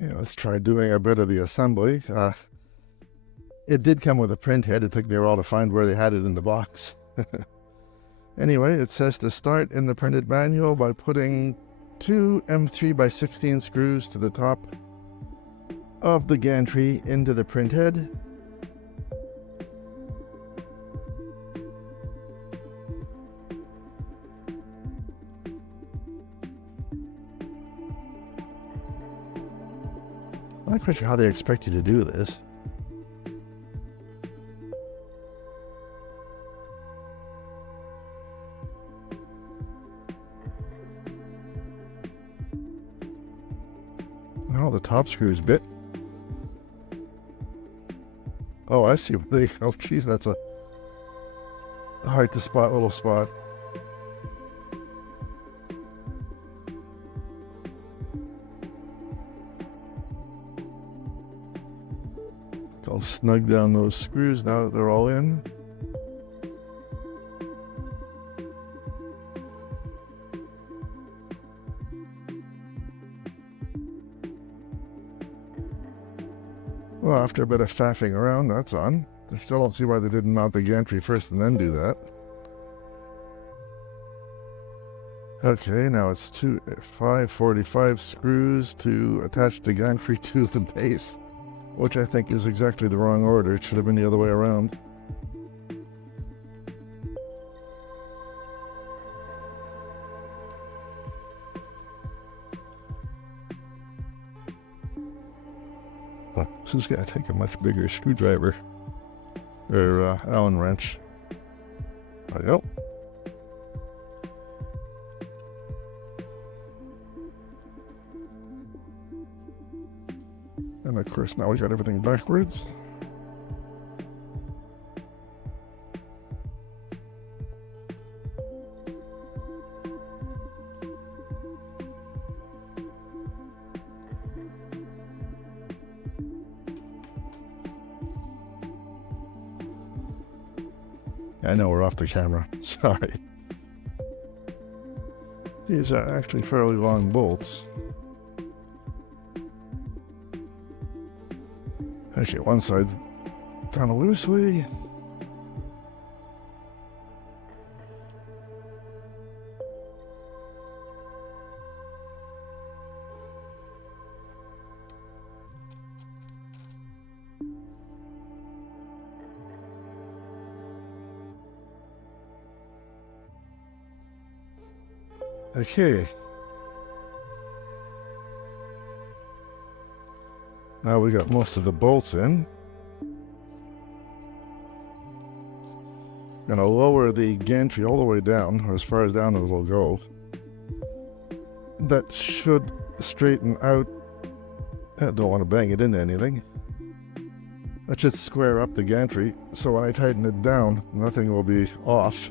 Okay, let's try doing a bit of the assembly. It did come with a print head. It took me a while to find where they had it in the box. Anyway, it says to start in the printed manual by putting 2 M3x16 screws to the top of the gantry into the print head. I'm not quite sure how they expect you to do this. Oh, the top screws bit. Oh, I see what they... Oh, geez, that's a hard to spot little spot. I'll snug down those screws now that they're all in. Well, after a bit of faffing around, that's on. I still don't see why they didn't mount the gantry first and then do that. Okay, now it's 545 screws to attach the gantry to the base, which I think is exactly the wrong order. It should have been the other way around. This is going to take a much bigger screwdriver, or Allen wrench. There we go. And of course now we got everything backwards. I know we're off the camera, sorry. These are actually fairly long bolts. Okay, one side's done loosely. Okay. Now we got most of the bolts in. Gonna lower the gantry all the way down, or as far as down as it'll go. That should straighten out. I don't want to bang it into anything. That should square up the gantry, so when I tighten it down, nothing will be off.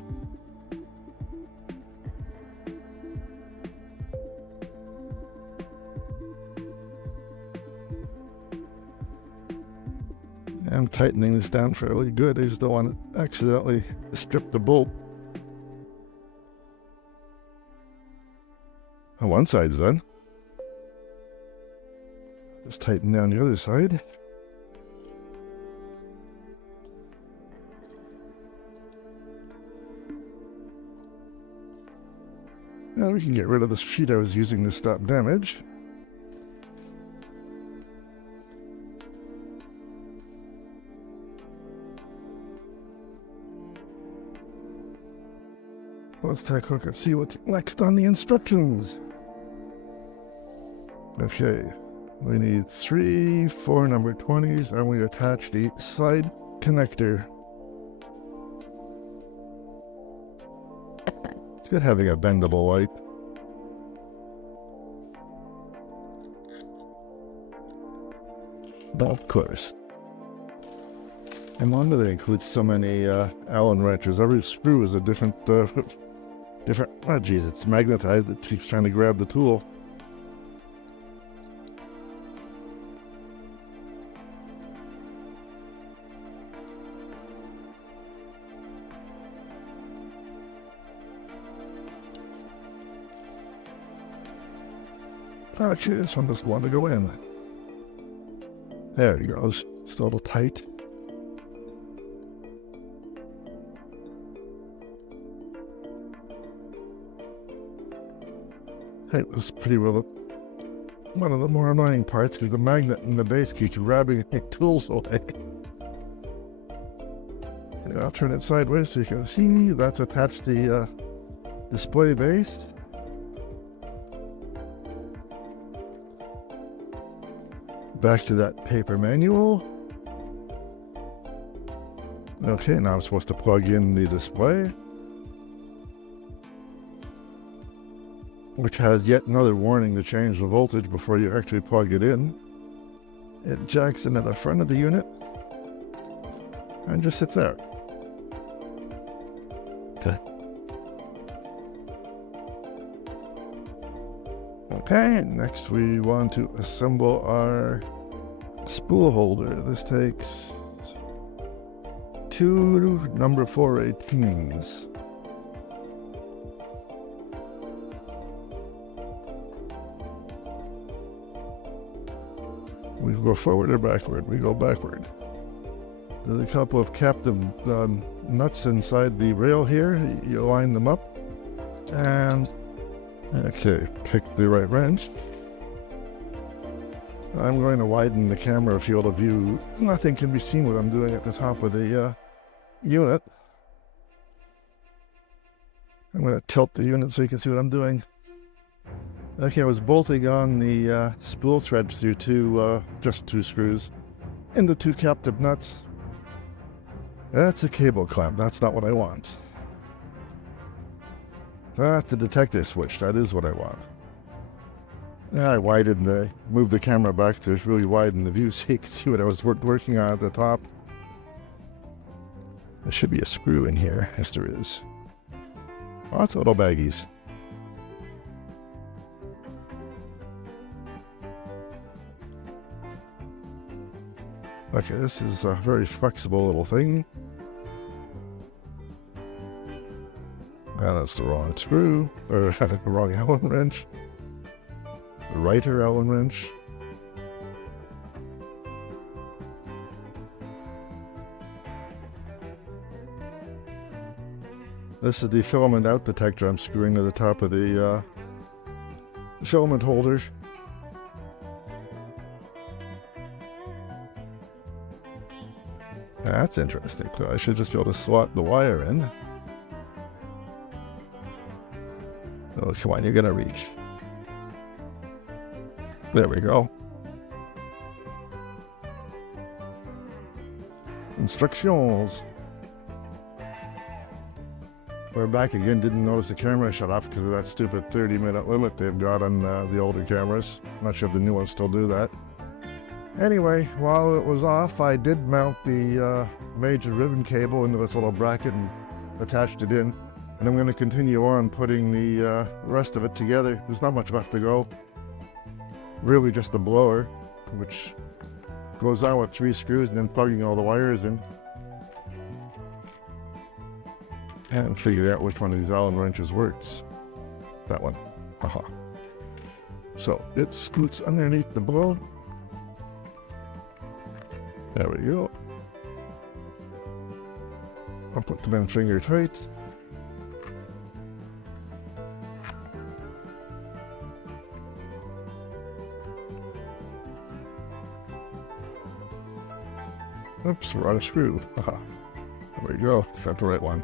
I'm tightening this down fairly good. I just don't want to accidentally strip the bolt. On one side's done. Just tighten down the other side. Now we can get rid of this sheet I was using to stop damage. Let's take a look and see what's next on the instructions. Okay, we need 3 4 number 20s, and we attach the side connector. It's good having a bendable light. But of course. And wonder they include so many Allen wrenches. Every screw is a different, oh geez, it's magnetized. It keeps trying to grab the tool. Actually, this one doesn't want to go in. There he goes. It's a little tight. Hey, this is pretty well one of the more annoying parts because the magnet in the base keeps grabbing tools away. Anyway, I'll turn it sideways so you can see that's attached to the display base. Back to that paper manual. Okay, now I'm supposed to plug in the display, which has yet another warning to change the voltage before you actually plug it in. It jacks into the front of the unit and just sits there. Okay. Okay, next we want to assemble our spool holder. This takes 2 number 418s. We go forward or backward? We go backward. There's a couple of captive nuts inside the rail here. You line them up and okay, pick the right wrench. I'm going to widen the camera field of view. Nothing can be seen what I'm doing at the top of the unit. I'm going to tilt the unit so you can see what I'm doing. Okay, I was bolting on the spool threads through just 2 screws into 2 captive nuts. That's a cable clamp. That's not what I want. That's the detector switch. That is what I want. I moved the camera back to really widen the view so you can see what I was working on at the top. There should be a screw in here. Yes, there is. Lots of little baggies. Okay, this is a very flexible little thing. And that's the wrong screw, or the wrong Allen wrench. The righter Allen wrench. This is the filament out detector I'm screwing to the top of the filament holder. That's interesting. So I should just be able to slot the wire in. Oh, come on, you're gonna reach. There we go. Instructions. We're back again. Didn't notice the camera shut off because of that stupid 30-minute limit they've got on the older cameras. I'm not sure if the new ones still do that. Anyway, while it was off, I did mount the major ribbon cable into this little bracket and attached it in. And I'm going to continue on putting the rest of it together. There's not much left to go. Really just the blower, which goes on with 3 screws and then plugging all the wires in. And figure out which one of these Allen wrenches works. That one. Aha. So it scoots underneath the blow. There we go. I'll put them in finger tight. Oops, wrong screw. Aha. There we go. Got the right one.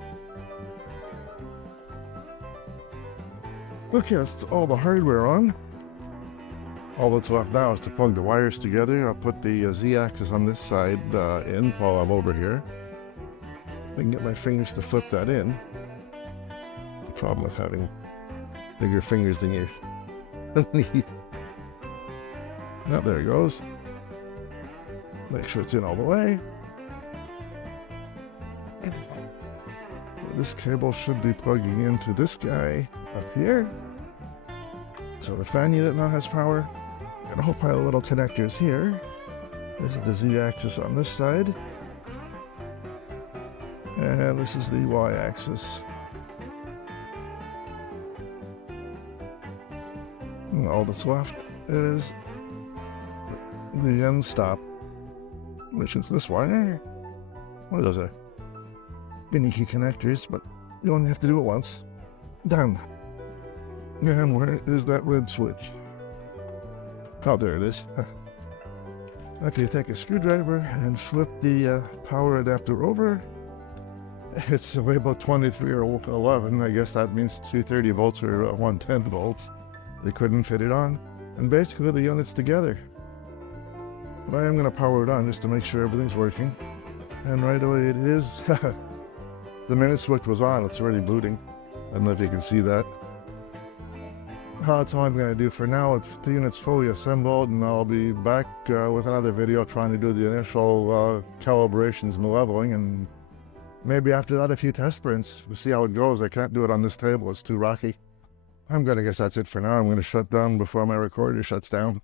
Okay, that's all the hardware on. All that's left now is to plug the wires together. I'll put the Z-axis on this side in while I'm over here. I can get my fingers to flip that in. The problem with having bigger fingers than you need. Now there it goes. Make sure it's in all the way. This cable should be plugging into this guy up here. So the fan unit now has power. Got a whole pile of little connectors here. This is the Z-axis on this side. And this is the Y-axis. And all that's left is the end stop. which is this one. One of those finicky connectors, but you only have to do it once. Done. And where is that red switch? Oh, there it is. Okay, take a screwdriver and flip the power adapter over. It's labeled 23 or 11. I guess that means 230 volts or 110 volts. They couldn't fit it on. And basically the unit's together. But I am going to power it on just to make sure everything's working. And right away it is. The minute switch was on, it's already booting. I don't know if you can see that. That's all I'm going to do for now. The unit's fully assembled, and I'll be back with another video trying to do the initial calibrations and leveling, and maybe after that a few test prints. We'll see how it goes. I can't do it on this table, it's too rocky. I guess that's it for now. I'm going to shut down before my recorder shuts down.